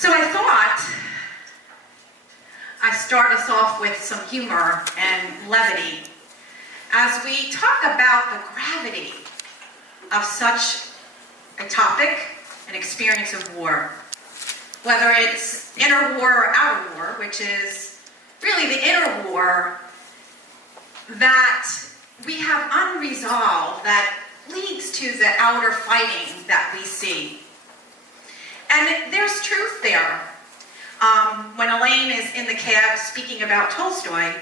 So I thought I'd start us off with some humor and levity as we talk about the gravity of such a topic, an experience of war. Whether it's inner war or outer war, which is really the inner war that we have unresolved that leads to the outer fighting that we see. And there's truth there. When Elaine is in the cab speaking about Tolstoy,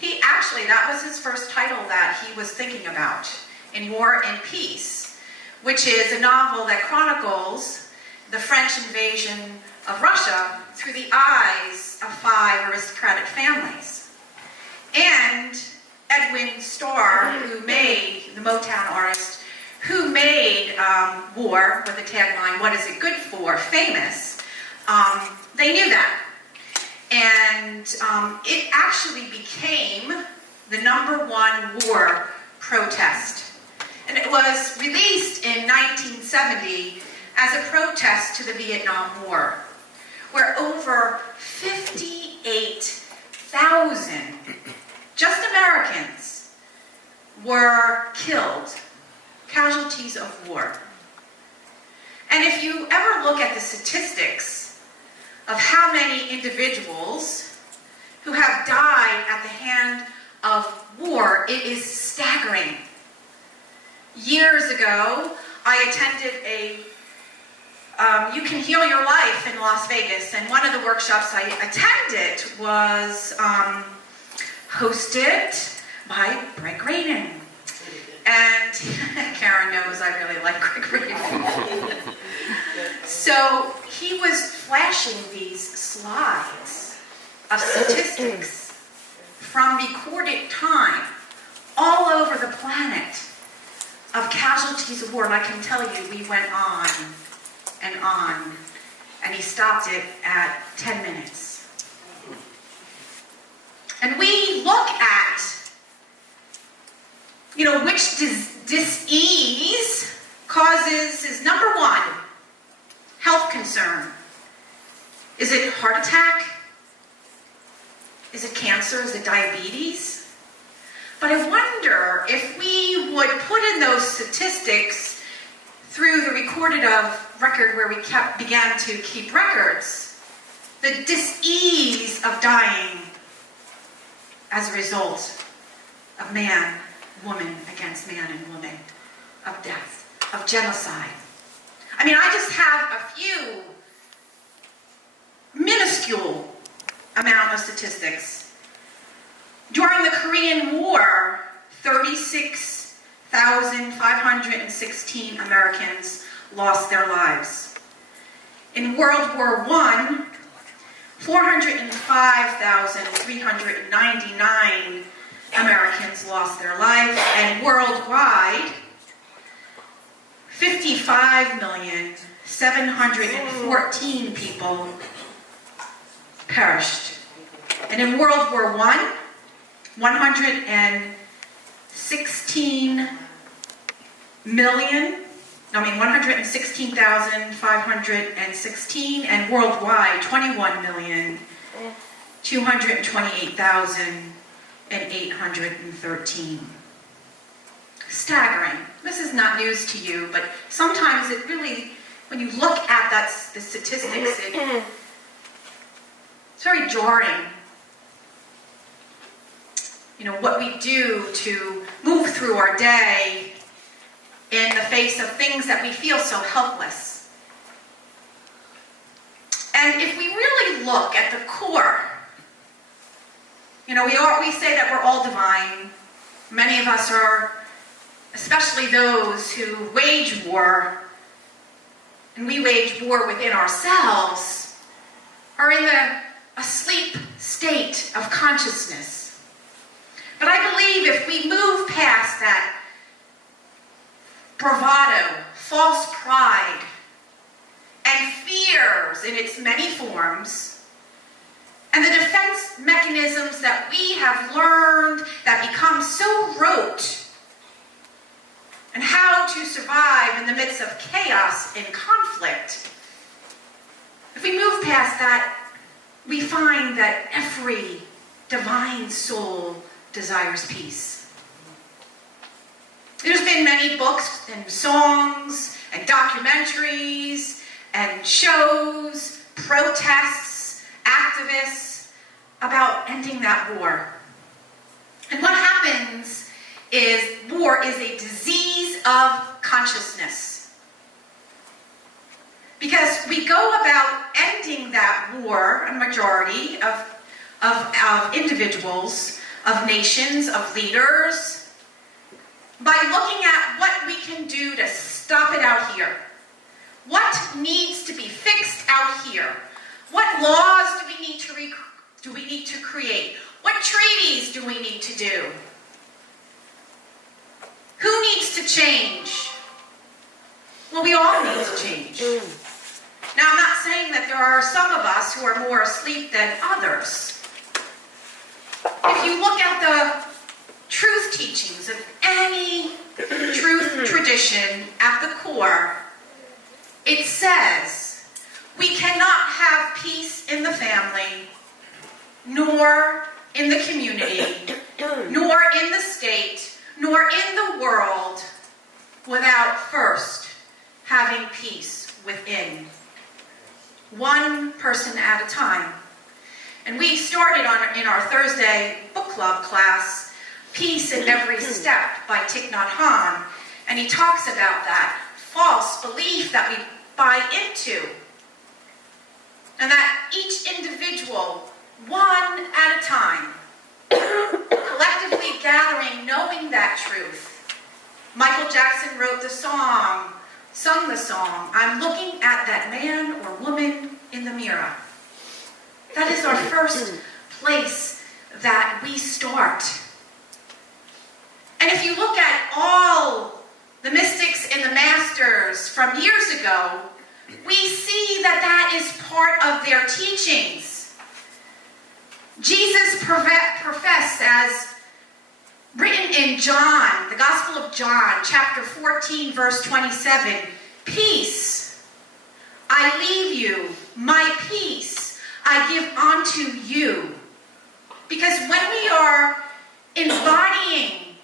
that was his first title that he was thinking about, In War and Peace, which is a novel that chronicles the French invasion of Russia through the eyes of 5 aristocratic families. And Edwin Starr, who made, the Motown artist, who made War with the tagline, "What is it good for?" famous, they knew that. And it actually became the #1 war protest. And it was released in 1970 as a protest to the Vietnam War, where over 58,000 just Americans were killed, casualties of war. And if you ever look at the statistics of how many individuals who have died at the hand of war, it is staggering. Years ago, I attended a You Can Heal Your Life in Las Vegas, and one of the workshops I attended was hosted by Greg Graydon. And Karen knows I really like Greg Graydon. So he was flashing these slides of statistics from recorded time all over the planet of casualties of war. And I can tell you, we went on, and he stopped it at 10 minutes. And we look at, which dis-ease causes is #1, health concern. Is it heart attack? Is it cancer? Is it diabetes? But I wonder if we would put in those statistics through the recorded record where we began to keep records, the dis-ease of dying as a result of man, woman against man and woman, of death, of genocide. I mean, I just have a few minuscule amount of statistics. During the Korean War, 36,516 Americans lost their lives. In World War I, 405,399 Americans lost their lives, and worldwide, 55,714 people perished. And in World War I, 116,516, and worldwide, 21,228,813. Staggering. This is not news to you, but sometimes it really, when you look at the statistics, it's very jarring. What we do to move through our day in the face of things that we feel so helpless. And if we really look at the core, we say that we're all divine. Many of us are, especially those who wage war, and we wage war within ourselves, are in a sleep state of consciousness. But I believe if we move past that bravado, false pride, and fears in its many forms, and the defense mechanisms that we have learned that become so rote, and how to survive in the midst of chaos and conflict, if we move past that, we find that every divine soul desires peace. There's been many books and songs and documentaries and shows, protests, activists about ending that war. And what happens is war is a disease of consciousness. Because we go about ending that war, a majority of individuals, of nations, of leaders, by looking at what we can do to stop it out here. What needs to be fixed out here? What laws do we need to create? What treaties do we need to do? Who needs to change? Well, we all need to change. Now, I'm not saying that there are some of us who are more asleep than others. If you look at the truth teachings of any truth tradition at the core, it says we cannot have peace in the family, nor in the community, nor in the state, nor in the world, without first having peace within. One person at a time. And we started in our Thursday book club class, Peace in Every Step by Thich Nhat Hanh. And he talks about that false belief that we buy into. And that each individual, one at a time, collectively gathering, knowing that truth. Michael Jackson wrote the song, sung the song, I'm looking at that man or woman in the mirror. That is our first place that we start. And if you look at all the mystics and the masters from years ago, we see that that is part of their teachings. Jesus professed, as written in John, the Gospel of John, chapter 14, verse 27, peace I leave you, my peace I give unto you. Because when we are embodying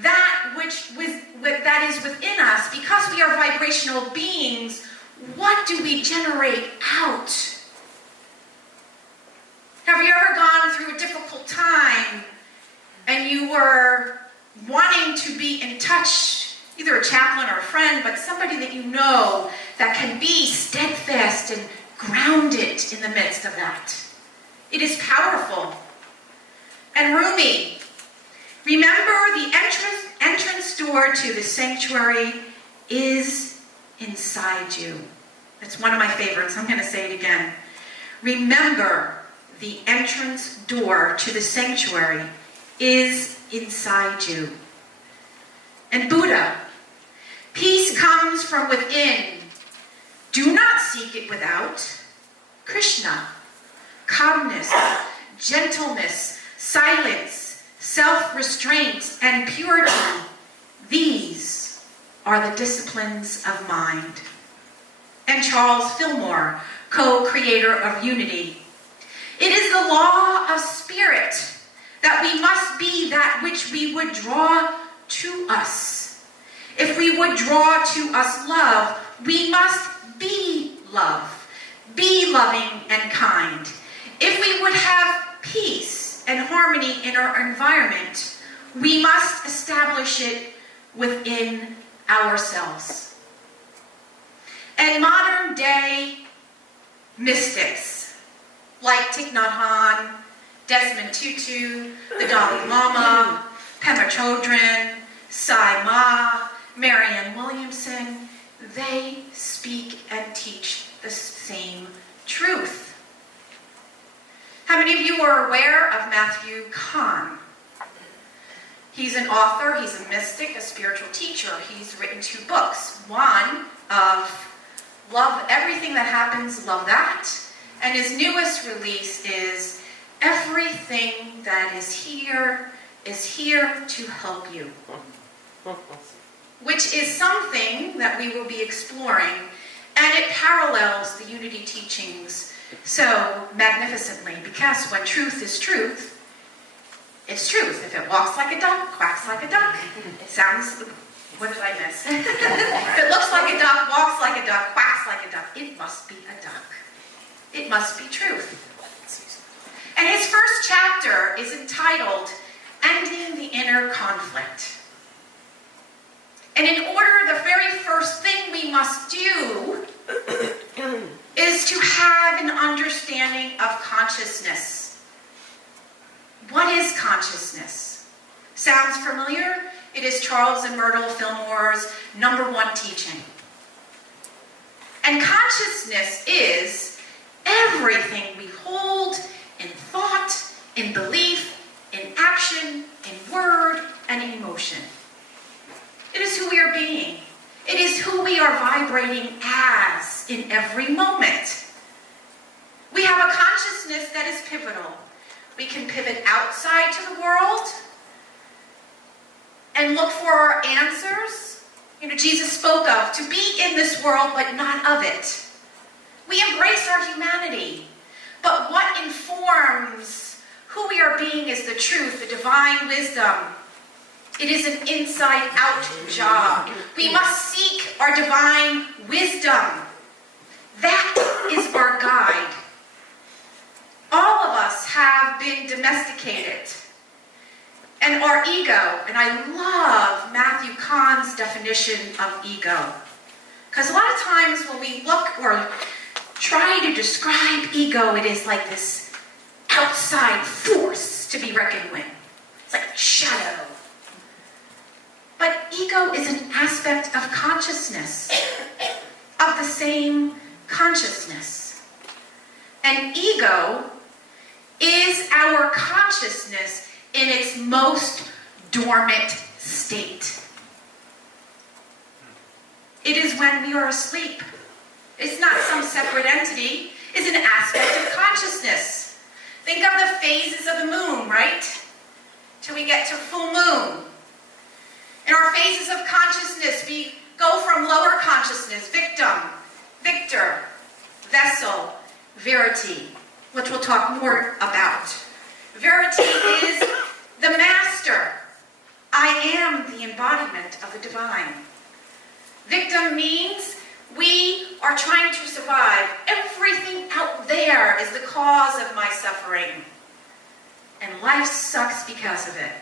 that that is within us, because we are vibrational beings, what do we generate out? Have you ever gone through a difficult time and you were wanting to be in touch, either a chaplain or a friend, but somebody that you know that can be steadfast and grounded in the midst of that? It is powerful. And Rumi, remember the entrance door to the sanctuary is inside you. That's one of my favorites. I'm going to say it again. Remember, the entrance door to the sanctuary is inside you. And Buddha, peace comes from within. Do not seek it without. Krishna, calmness, gentleness, silence, self-restraint, and purity. These are the disciplines of mind. And Charles Fillmore, co-creator of Unity. It is the law of spirit that we must be that which we would draw to us. If we would draw to us love, we must be love, be loving and kind. If we would have peace and harmony in our environment, we must establish it within ourselves. And modern day mystics like Thich Nhat Hanh, Desmond Tutu, the Dalai Lama, Pema Chodron, Sai Ma, Marianne Williamson, they speak and teach the same truth. How many of you are aware of Matthew Kahn? He's an author, he's a mystic, a spiritual teacher. He's written 2 books. One of Love Everything That Happens, Love That. And his newest release is Everything That is here to help you. Which is something that we will be exploring And it parallels the unity teachings so magnificently, because when truth is truth, it's truth. If it walks like a duck, quacks like a duck, it sounds, what did I miss? If it looks like a duck, walks like a duck, quacks like a duck, it must be a duck. It must be truth. And his first chapter is entitled, Ending the Inner Conflict. And in order, the very first thing we must do is to have an understanding of consciousness. What is consciousness? Sounds familiar? It is Charles and Myrtle Fillmore's #1 teaching. And consciousness is everything we hold in thought, in belief, in action, in word, and in emotion. It is who we are being. It is who we are vibrating as in every moment. We have a consciousness that is pivotal. We can pivot outside to the world and look for our answers. Jesus spoke of to be in this world, but not of it. We embrace our humanity. But what informs who we are being is the truth, the divine wisdom. It is an inside-out job. We must seek our divine wisdom. That is our guide. All of us have been domesticated. And our ego, and I love Matthew Kahn's definition of ego. Because a lot of times when we look or try to describe ego, it is like this outside force to be reckoned with. It's like a shadow. But ego is an aspect of consciousness, of the same consciousness. And ego is our consciousness in its most dormant state. It is when we are asleep. It's not some separate entity. It's an aspect of consciousness. Think of the phases of the moon, right? Till we get to full moon. In our phases of consciousness, we go from lower consciousness, victim, victor, vessel, verity, which we'll talk more about. Verity is the master. I am the embodiment of the divine. Victim means we are trying to survive. Everything out there is the cause of my suffering. And life sucks because of it.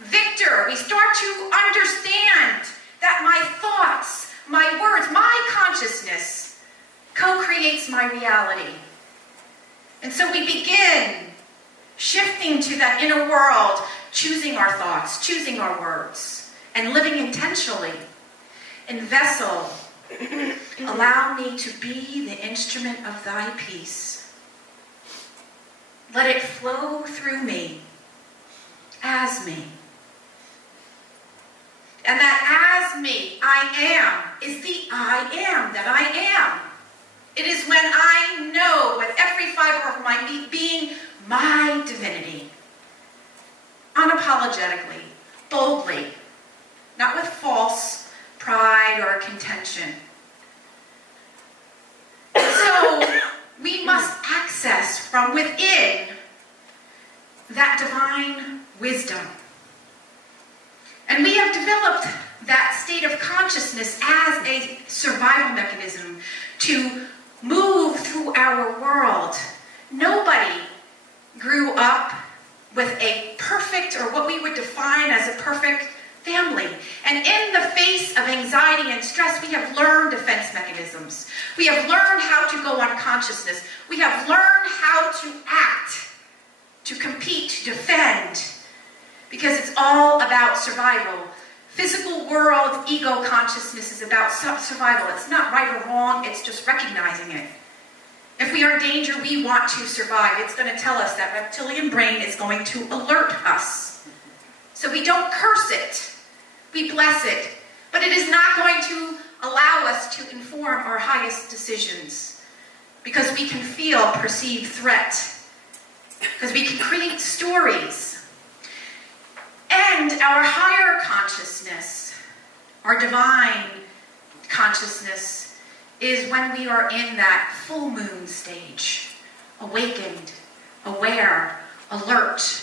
Victor, we start to understand that my thoughts, my words, my consciousness co-creates my reality. And so we begin shifting to that inner world, choosing our thoughts, choosing our words, and living intentionally. And vessel, allow me to be the instrument of thy peace. Let it flow through me, as me. And that as me, I am, is the I am that I am. It is when I know with every fiber of my being, my divinity. Unapologetically, boldly, not with false pride or contention. So we must access from within that divine wisdom. And we have developed that state of consciousness as a survival mechanism to move through our world. Nobody grew up with a perfect, or what we would define as a perfect family. And in the face of anxiety and stress, we have learned defense mechanisms. We have learned how to go unconsciousness. We have learned how to act, to compete, to defend, because it's all about survival. Physical world, ego consciousness is about survival. It's not right or wrong, it's just recognizing it. If we are in danger, we want to survive. It's going to tell us that reptilian brain is going to alert us. So we don't curse it. We bless it. But it is not going to allow us to inform our highest decisions, because we can feel perceived threat. Because we can create stories. And our higher consciousness, our divine consciousness, is when we are in that full moon stage, awakened, aware, alert,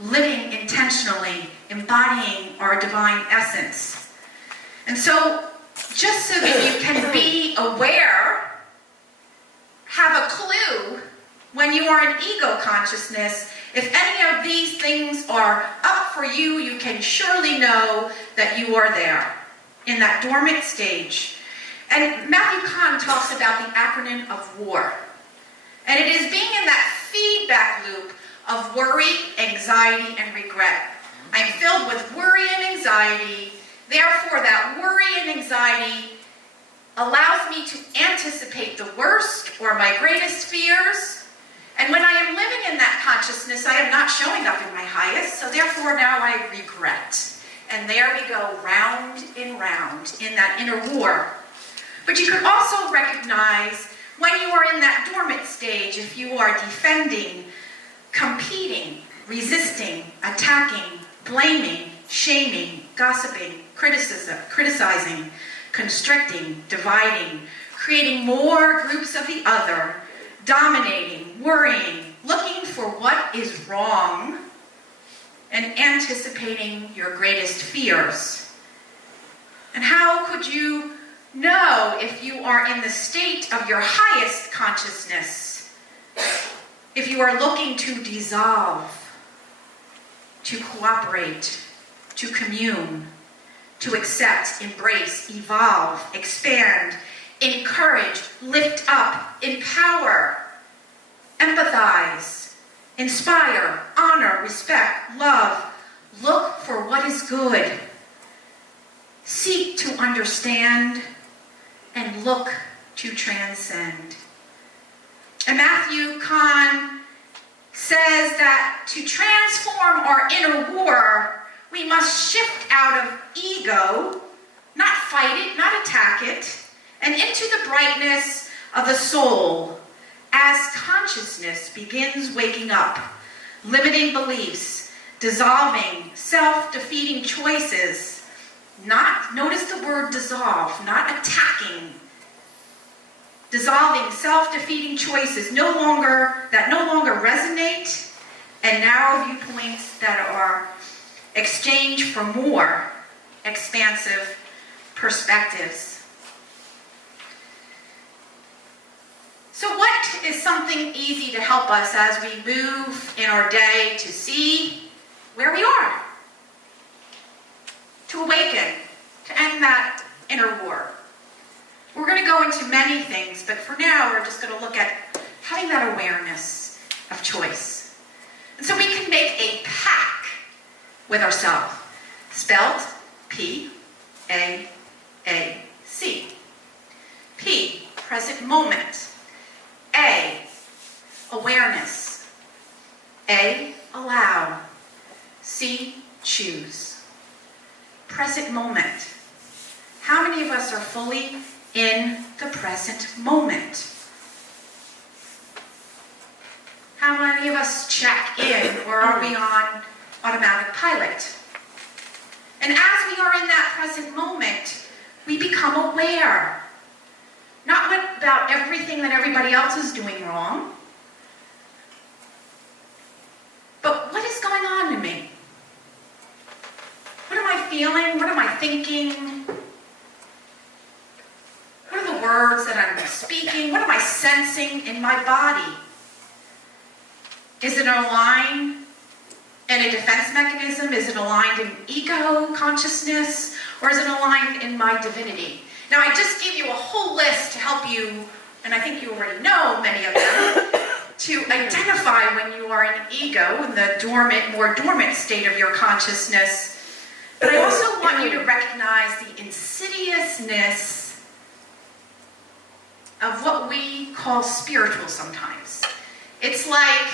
living intentionally, embodying our divine essence. And so, just so that you can be aware, have a clue when you are in ego consciousness, if any of these things are up for you, you can surely know that you are there in that dormant stage. And Matthew Kahn talks about the acronym of WAR. And it is being in that feedback loop of worry, anxiety, and regret. I am filled with worry and anxiety. Therefore, that worry and anxiety allows me to anticipate the worst or my greatest fears. And when I am living in that consciousness, I am not showing up in my highest, so therefore now I regret. And there we go, round and round in that inner war. But you could also recognize when you are in that dormant stage, if you are defending, competing, resisting, attacking, blaming, shaming, gossiping, criticizing, constricting, dividing, creating more groups of the other, dominating, worrying, looking for what is wrong, and anticipating your greatest fears. And how could you know if you are in the state of your highest consciousness? If you are looking to dissolve, to cooperate, to commune, to accept, embrace, evolve, expand, encourage, lift up, empower, empathize, inspire, honor, respect, love, look for what is good, seek to understand, and look to transcend. And Matthew Kahn says that to transform our inner war, we must shift out of ego, not fight it, not attack it, and into the brightness of the soul as consciousness begins waking up, limiting beliefs, dissolving self-defeating choices. Notice the word dissolve, not attacking. Dissolving self-defeating choices that no longer resonate, and narrow viewpoints that are exchanged for more expansive perspectives. So what is something easy to help us as we move in our day to see where we are? To awaken, to end that inner war. We're going to go into many things, but for now we're just going to look at having that awareness of choice. And so we can make a pact with ourselves, spelled P-A-A-C. P, present moment. A, awareness. A, allow. C, choose. Present moment. How many of us are fully in the present moment? How many of us check in, or are we on automatic pilot? And as we are in that present moment, we become aware. Not about everything that everybody else is doing wrong, but what is going on in me? What am I feeling? What am I thinking? What are the words that I'm speaking? What am I sensing in my body? Is it aligned in a defense mechanism? Is it aligned in ego consciousness? Or is it aligned in my divinity? Now, I just gave you a whole list to help you, and I think you already know many of them, to identify when you are in ego, in the more dormant state of your consciousness. But I also want you to recognize the insidiousness of what we call spiritual sometimes. It's like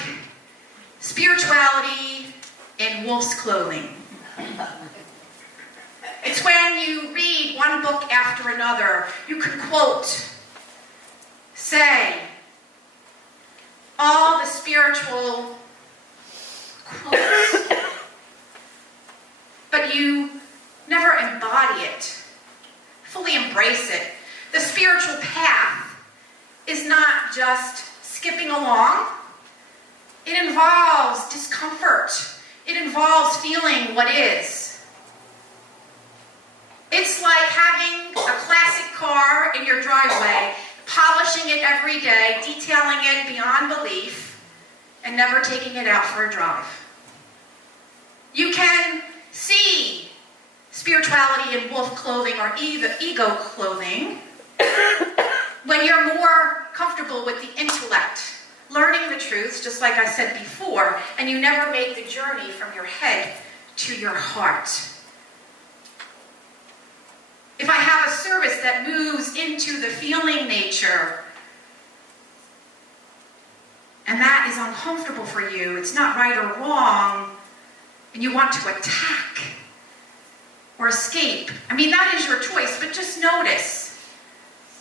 spirituality in wolf's clothing. It's when you read one book after another, you can quote, say, all the spiritual quotes, but you never embody it, fully embrace it. The spiritual path not just skipping along. It involves discomfort. It involves feeling what is. It's like having a classic car in your driveway, polishing it every day, detailing it beyond belief, and never taking it out for a drive. You can see spirituality in wolf clothing or ego clothing when you're more comfortable with the intellect, learning the truths, just like I said before, and you never make the journey from your head to your heart. If I have a service that moves into the feeling nature, and that is uncomfortable for you, it's not right or wrong, and you want to attack or escape, that is your choice, but just notice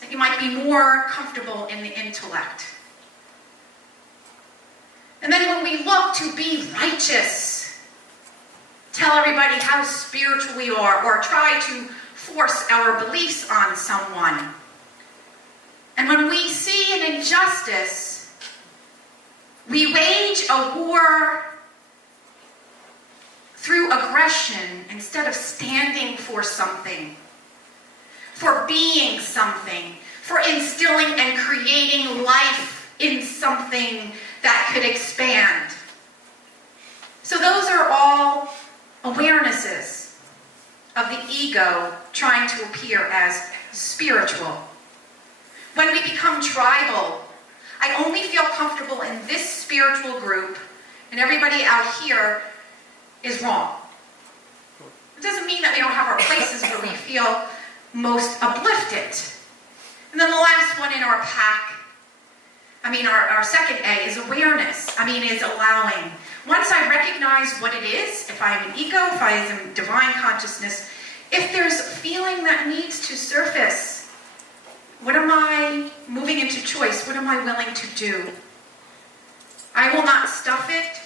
that you might be more comfortable in the intellect. And then when we look to be righteous, tell everybody how spiritual we are, or try to force our beliefs on someone. And when we see an injustice, we wage a war through aggression instead of standing for something, for being something, for instilling and creating life in something that could expand. So those are all awarenesses of the ego trying to appear as spiritual. When we become tribal, I only feel comfortable in this spiritual group, and everybody out here is wrong. It doesn't mean that we don't have our places where we feel most uplifted. And then the last one in our pack, our second A is awareness. Is allowing. Once I recognize what it is, if I am an ego, if I am divine consciousness, if there's a feeling that needs to surface, what am I moving into choice? What am I willing to do? I will not stuff it.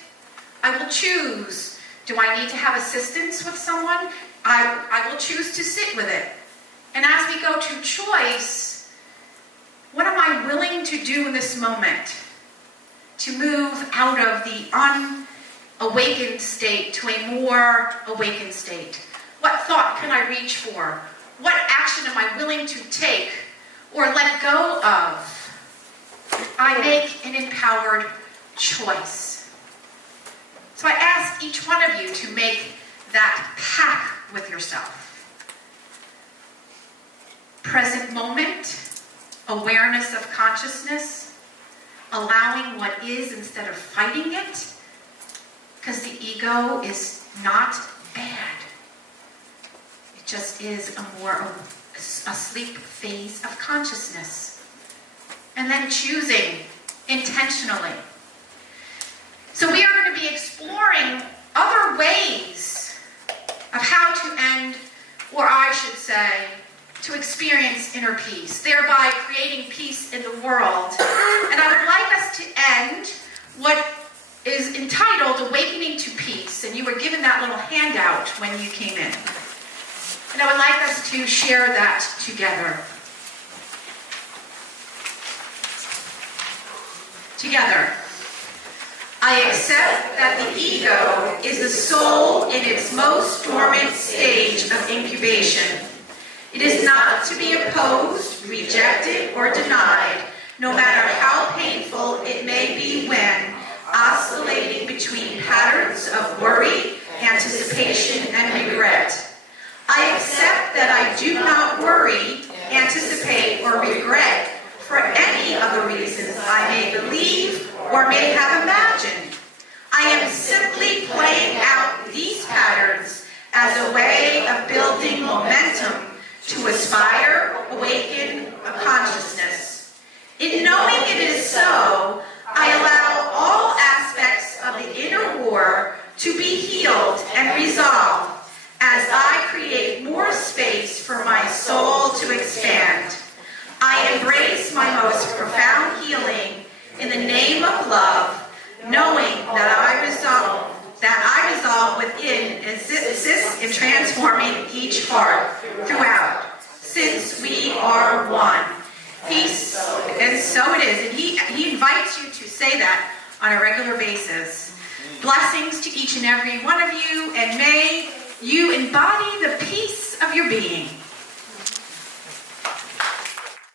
I will choose. Do I need to have assistance with someone? I will choose to sit with it. And as we go to choice, what am I willing to do in this moment to move out of the unawakened state to a more awakened state? What thought can I reach for? What action am I willing to take or let go of? I make an empowered choice. So I ask each one of you to make that pact with yourself. Present moment, awareness of consciousness, allowing what is instead of fighting it, because the ego is not bad. It just is a more asleep phase of consciousness. And then choosing intentionally. So we are going to be exploring other ways of how to end, or I should say, to experience inner peace, thereby creating peace in the world. And I would like us to end what is entitled Awakening to Peace. And you were given that little handout when you came in. And I would like us to share that together. Together. I accept that the ego is the soul in its most dormant stage of incubation. It is not to be opposed, rejected, or denied, no matter how painful it may be when oscillating between patterns of worry, anticipation, and regret. I accept that I do not worry, anticipate, or regret for any of the reasons I may believe or may have imagined. I am simply playing out these patterns as a way of building momentum to aspire, awaken a consciousness. In knowing it is so, I allow all aspects of the inner war to be healed and resolved as I create more space for my soul to expand. I embrace my most profound healing in the name of love, knowing that I resolve within and assist in transforming each heart throughout, since we are one. Peace and is, so it is. And he invites you to say that on a regular basis. Blessings to each and every one of you, and may you embody the peace of your being.